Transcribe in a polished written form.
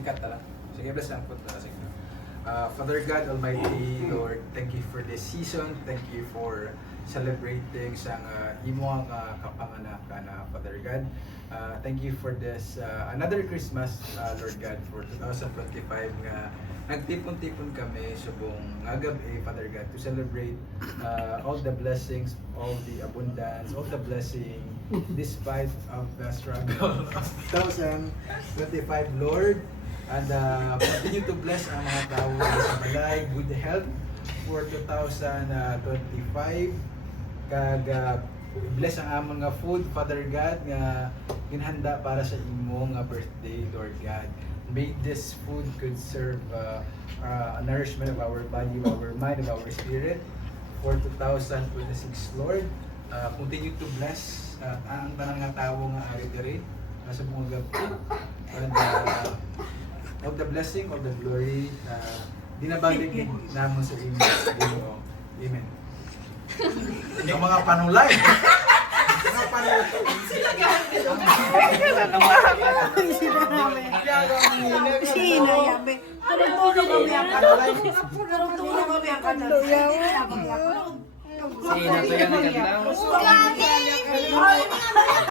Kata lang. Sige, bless lang po sa inyo. Father God Almighty, Lord, thank you for this season. Thank you for celebrating sang imo nga kapanganak na Father God. Thank you for this another Christmas, Lord God, for 2025 nga nagtipon-tipon kami subong nga gabi, Father God, to celebrate all the blessings, all the abundance, all the blessing despite of the struggle of 2025, Lord. And continue to bless ang mga tao sa balay, good health for 2025. Kag bless ang amon nga food, Father God, nga ginhanda para sa imo nga birthday, Lord God. May this food could serve a nourishment of our body, of our mind, of our spirit for 2026, Lord. Continue to bless ang tanang nga tao nga ari diri sa mga gabi. And of the blessing, of the glory, dinabalik namin sa inyo. Amen. Yung mga panulay. Mga panulay. Sino yabe? Tulong-tulong kami ang kanulay. Tulong-tulong kami ang kanulay. Sino to yan ang ganda?